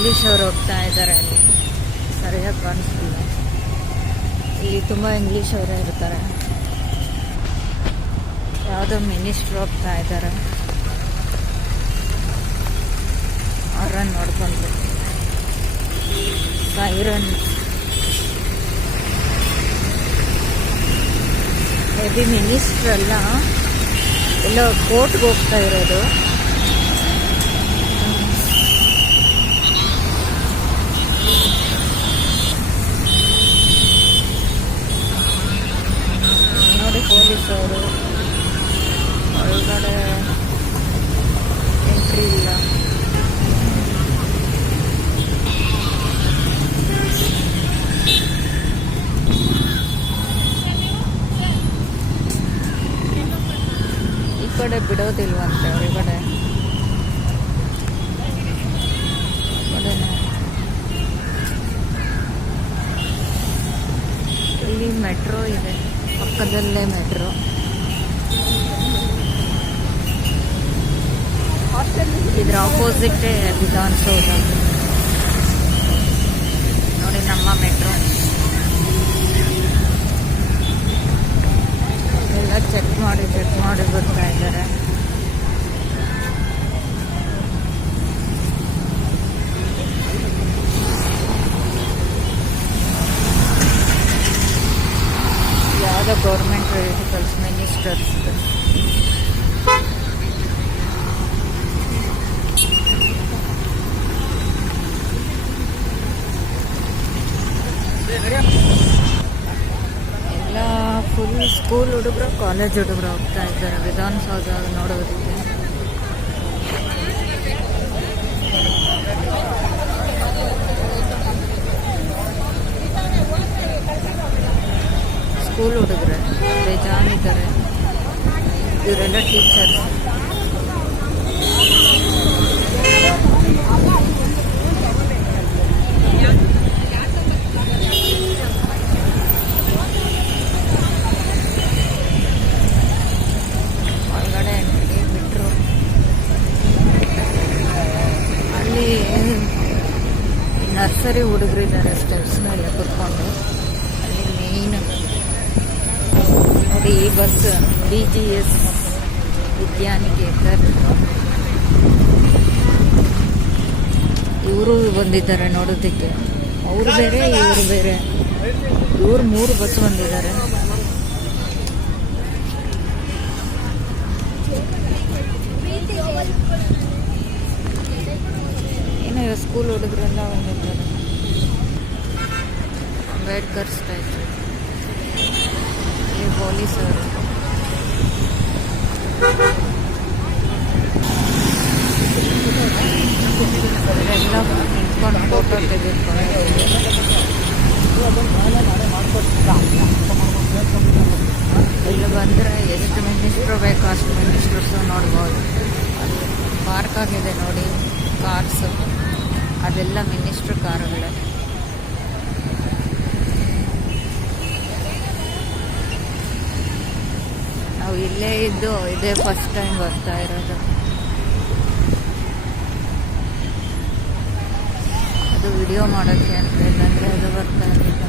English ಅವರು ಹೋಗ್ತಾ ಇದ್ದಾರೆ. ಅಲ್ಲಿ ಸರಿಯಾಗಿ ಕಾಣಿಸ್ತಿಲ್ಲ. ಇಲ್ಲಿ ತುಂಬ ಇಂಗ್ಲೀಷ್ ಅವರೇ ಇರ್ತಾರೆ. ಯಾವುದೋ ಮಿನಿಸ್ಟ್ರು ಹೋಗ್ತಾ ಇದ್ದಾರೆ. ಅವ್ರನ್ನ ನೋಡ್ಕೊಂಡು ಸೈರನ್ ಮೇಬಿ ಮಿನಿಸ್ಟ್ರಲ್ಲ, ಎಲ್ಲೋ ಕೋರ್ಟ್ಗೆ ಹೋಗ್ತಾ ಇರೋದು. ನೋಡಿ ಪೊಲೀಸವರು ಒಳಗಡೆ ಎಂಟ್ರಿ ಇಲ್ಲ. ಈ ಕಡೆ ಬಿಡೋದಿಲ್ವಂತೆ ಹೊರಗಡೆ. ಇಲ್ಲಿ ಮೆಟ್ರೋ ಇದೆ, ಪಕ್ಕದಲ್ಲೇ ಮೆಟ್ರೋ. ಇದ್ರ ಆಪೋಸಿಟ್ ವಿಧಾನಸೌಧ. ನೋಡಿ ನಮ್ಮ ಮೆಟ್ರೋ. ಎಲ್ಲ ಚೆಕ್ ಮಾಡಿ ಬರ್ತಾ ಇದ್ದಾರೆ. ಯಾವುದೋ ಗೌರ್ಮೆಂಟ್ ವೆಹಿಕಲ್ಸ್, ಮಿನಿಸ್ಟರ್ಸ್. ಎಲ್ಲ ಫುಲ್ ಸ್ಕೂಲ್ ಹುಡುಗರು, ಕಾಲೇಜ್ ಹುಡುಗರು ಹೋಗ್ತಾ ಇದ್ದಾರೆ ವಿಧಾನಸೌಧ ನೋಡೋದಕ್ಕೆ. ಸ್ಕೂಲ್ ಹುಡುಗರೆ ಬೇಜಾನಿದ್ದಾರೆ. ಇವರೆಲ್ಲ ಟೀಚರ್ಸ್. ಒಳಗಡೆ ಬಿಟ್ಟರು. ಅಲ್ಲಿ ನರ್ಸರಿ ಹುಡುಗರು ಇದ್ದಾರೆ ಸ್ಟೆಪ್ಸ್ ಮೇಲೆ ಕುತ್ಕೊಂಡು. ಅಲ್ಲಿ ಮೇನ್ ನೋಡಿ ಈ ಬಸ್ BGS ವಿದ್ಯಾನಿಕೇತನ್. ಇವರು ಬಂದಿದ್ದಾರೆ ನೋಡೋದಕ್ಕೆ. ಅವರು ಬೇರೆ, ಇವರು ಬೇರೆ. ಇವ್ರು 3 ಬಸ್ ಬಂದಿದ್ದಾರೆ. ಏನೋ ಸ್ಕೂಲ್ ಹುಡುಗರೆಲ್ಲ ಬಂದಿದ್ದಾರೆ. ಅಂಬೇಡ್ಕರ್ ಸ್ಟ್ಯಾಚ್ಯೂ. ಇಲ್ಲಿ ಪೊಲೀಸರು. ಎಲ್ಲ ನಿಂತ್ಕೊಂಡು ಫೋಟೋ ತೆಗೆದುಕೊಂಡು ಇಲ್ಲಿ ಬಂದರೆ ಎಷ್ಟು ಮಿನಿಸ್ಟ್ರು ಬೇಕೋ ಅಷ್ಟು ಮಿನಿಸ್ಟರ್ಸು ನೋಡ್ಬೋದು. ಅಲ್ಲಿ ಪಾರ್ಕ್ ಆಗಿದೆ ನೋಡಿ, ಕಾರ್ಸು. ಅದೆಲ್ಲ ಮಿನಿಸ್ಟ್ರ್ ಕಾರುಗಳೇ. ನಾವು ಇಲ್ಲೇ ಇದ್ದು ಇದೇ ಫಸ್ಟ್ ಟೈಮ್ ಬರ್ತಾ ಇರೋದು. ಅದು ವಿಡಿಯೋ ಮಾಡೋಕ್ಕೆ ಅಂತ, ಇಲ್ಲಾಂದರೆ ಅದು ಬರ್ತಾ ಇರಲಿಲ್ಲ.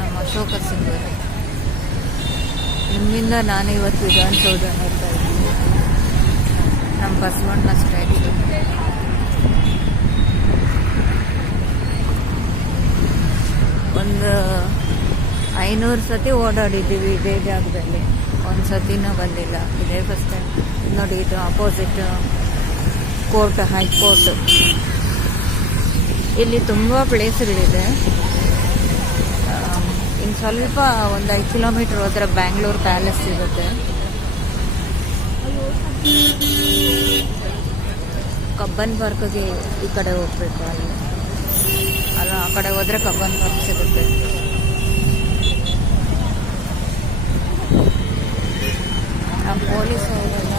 ನಮ್ಮ ಅಶೋಕ ಸಿಂಗರು. ನಿಮ್ಮಿಂದ ನಾನು ಇವತ್ತು ವಿಧಾನಸೌಧ ನೋಡ್ತಾ ಇದ್ದೀನಿ. ನಮ್ಮ ಬಸವಣ್ಣ ಸ್ಟ್ಯಾಚ್ಯೂ. ಒಂದು 500 ಸತಿ ಓಡಾಡಿದ್ದೀವಿ ಇದೇ ಜಾಗದಲ್ಲಿ. ಒಂದು ಸತಿನೂ ಬಂದಿಲ್ಲ. ಇದೇ ಫಸ್ಟ್ ಟೈಮ್. ನೋಡಿ ಇದು ಅಪೋಸಿಟ್ ಕೋರ್ಟ್, ಹೈಕೋರ್ಟ್. ಇಲ್ಲಿ ತುಂಬ ಪ್ಲೇಸ್ಗಳಿದೆ. ಇನ್ನು ಸ್ವಲ್ಪ ಒಂದು 5 ಕಿಲೋಮೀಟ್ರ್ ಹೋದರೆ ಬ್ಯಾಂಗ್ಳೂರು ಪ್ಯಾಲೇಸ್ ಸಿಗುತ್ತೆ. ಕಬ್ಬನ್ ಪಾರ್ಕ್ಗೆ ಈ ಕಡೆ ಹೋಗ್ಬೇಕು. ಅಲ್ಲಿ ಅಲ್ಲ, ಆ ಕಡೆ ಹೋದರೆ ಕಬ್ಬನ್ ಪಾರ್ಕ್ ಸಿಗುತ್ತೆ. ನಮ್ಮ ಪೊಲೀಸ್ ಅವರೆಲ್ಲ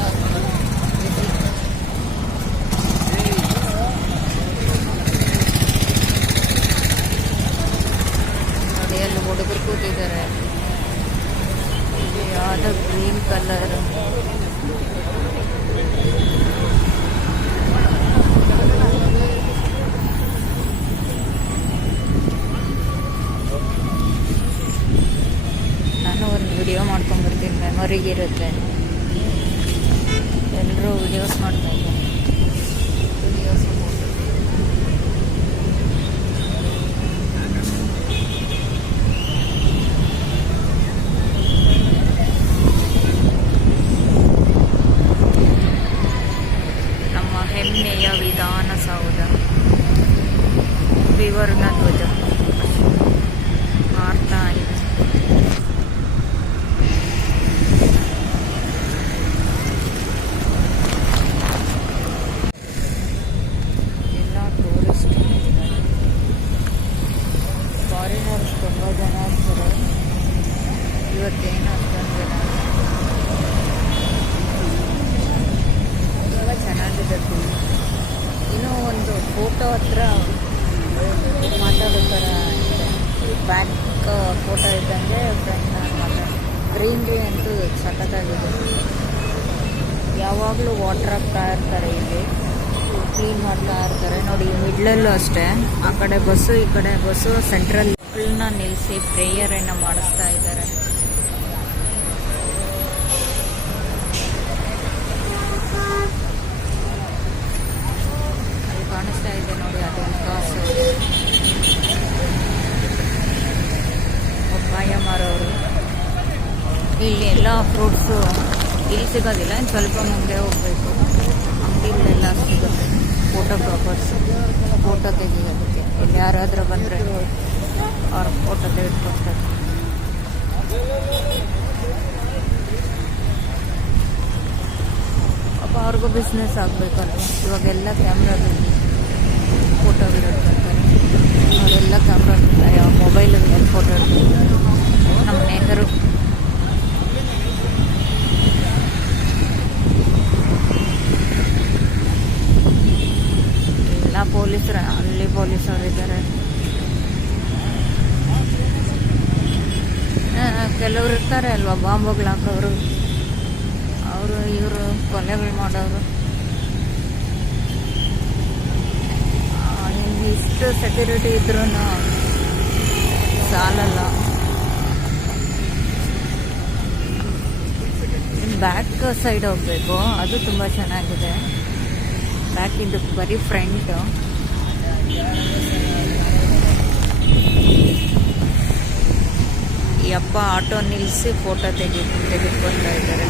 ನೋಡಿ, ಅಲ್ಲಿ ಹುಡುಗರು ಕೂತಿದ್ದಾರೆ. ಇಲ್ಲಿ ಯಾವುದೋ ಗ್ರೀನ್ ಕಲರ್ ಮೆಮೊರಿಗಿರುತ್ತೆ. ಎಲ್ಲರೂ ವಿಡಿಯೋಸ್ ಮಾಡ್ತಾ ಇದ್ದಾರೆ. ವಿಡಿಯೋಸ್ ನಮ್ಮ ಹೆಮ್ಮೆಯ ವಿಧಾನಸೌಧ ತ್ರಿವರ್ಣ ಧ್ವಜ ಹಾರ್ತಾ ಇದೆ. ಎಲ್ಲ ಟೂರಿಸ್ಟ್ ಫಾರಿನರ್ಸ್ ತುಂಬ ಜನ ಇರ್ತಾರೆ. ಇವತ್ತೇನು ಅಷ್ಟೊಂದು ಜನ ತುಂಬ ಚೆನ್ನಾಗಿದೆ. ಇನ್ನೂ ಒಂದು ಫೋಟೋ ಹತ್ರ ಮಾತಾಡೋ ಥರ ಇದೆ. ಬ್ಯಾಕ್ ಫೋಟೋ ಇದ್ದಂಗೆ ಫ್ರೆಂಡ್ ಗ್ರೀನ್ರಿ ಅಂತೂ ಸಖತ್ತಾಗಿದೆ. ಯಾವಾಗಲೂ ವಾಟರ್ ಹಾಕ್ತಾ ಇರ್ತಾರೆ, ಇಲ್ಲಿ ಕ್ಲೀನ್ ಮಾಡ್ತಾ ಇರ್ತಾರೆ. ನೋಡಿ ಮಿಡ್ಲಲ್ಲೂ ಅಷ್ಟೇ, ಆ ಕಡೆ ಬಸ್ಸು ಈ ಕಡೆ ಬಸ್ಸು ಸೆಂಟ್ರಲ್ ಮಕ್ಕಳನ್ನ ನಿಲ್ಲಿಸಿ ಪ್ರೇಯರನ್ನು ಮಾಡಿಸ್ತಾ ಇದ್ದಾರೆ. ಅಲ್ಲಿ ಕಾಣಿಸ್ತಾ ಇದೆ ನೋಡಿ, ಅದು ವಿಕಾಸ್ ಪಪ್ಪಾಯ ಮಾರೋರು. ಇಲ್ಲಿ ಎಲ್ಲ ಫ್ರೂಟ್ಸು ಇಲ್ಲಿ ಸಿಗೋದಿಲ್ಲ, ಇನ್ನು ಸ್ವಲ್ಪ ಮುಂದೆ ಹೋಗಬೇಕು. ಅಂಗಡಿಗಳೆಲ್ಲ ಸಿಗುತ್ತೆ. ಫೋಟೋಗ್ರಾಫರ್ಸ್ ಫೋಟೋ ತೆಗಿಯೋದಕ್ಕೆ ಇಲ್ಲಿ ಯಾರಾದರೂ ಬಂದರೆ ಅವ್ರ ಫೋಟೋ ತೆಗೆದುಕೊಡ್ತಾರೆ. ಪಾಪ ಅವ್ರಿಗೂ ಬಿಸ್ನೆಸ್ ಆಗಬೇಕಲ್ವ. ಇವಾಗೆಲ್ಲ ಕ್ಯಾಮ್ರಾದಲ್ಲಿ ಫೋಟೋ ಬಿಡೋಡ್ತಾರೆ. ಅವರೆಲ್ಲ ಕ್ಯಾಮ್ರಾ ಬಿಡ್ತಾರೆ, ಮೊಬೈಲಲ್ಲಿ ಫೋಟೋ ಇಡ್ತಾರೆ. ನಮ್ಮ ನೆಹರು ಎಲ್ಲ ಪೊಲೀಸರು, ಅಲ್ಲಿ ಪೊಲೀಸರು ಇದ್ದಾರೆ. ಕೆಲವರು ಇರ್ತಾರೆ ಅಲ್ವಾ, ಬಾಂಬುಗಳು ಹಾಕೋರು, ಅವರು ಇವರು ಕೊಲೆಗಳು ಮಾಡೋರು. ಇಷ್ಟು ಸೆಕ್ಯೂರಿಟಿ ಇದ್ರೂ ಸಾಲಲ್ಲ. ಬ್ಯಾಕ್ ಸೈಡ್ ಹೋಗಬೇಕು, ಅದು ತುಂಬ ಚೆನ್ನಾಗಿದೆ. ಬ್ಯಾಕ್ ಇದು ಬರೀ ಫ್ರಂಟ್. ಈ ಅಪ್ಪ ಆಟೋ ನಿಲ್ಲಿಸಿ ಫೋಟೋ ತೆಗೆದುಕೊಳ್ತಾ ಇದ್ದಾರೆ,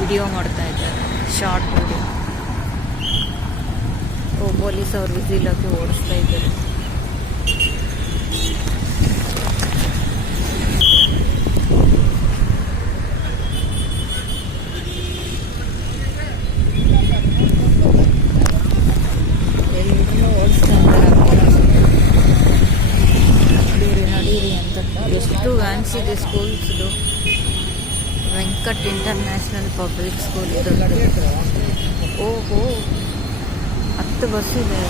ವಿಡಿಯೋ ಮಾಡ್ತಾ ಇದ್ದಾರೆ, ಶಾರ್ಟ್ ವಿಡಿಯೋ. ಪೊಲೀಸ್ ಅವ್ರು ವಿಸಿಲ್ ಹಾಕಿ ಓಡಿಸ್ತಾ ಇದ್ದಾರೆ. ಎಲ್ಲರೂ ಓಡಿಸ್ತಾ ಇದ್ದಾರೆ. ನಡೀರಿ ಅಂತ. ಎಷ್ಟು ವ್ಯಾನ್ಸ್ ಇದೆ ಸ್ಕೂಲ್ಸ್ದು. ವೆಂಕಟ್ ಇಂಟರ್ನ್ಯಾಷನಲ್ ಪಬ್ಲಿಕ್ ಸ್ಕೂಲ್ ಇದು. ಓಹೋ, 10 ಬಸ್ ಇದೆ.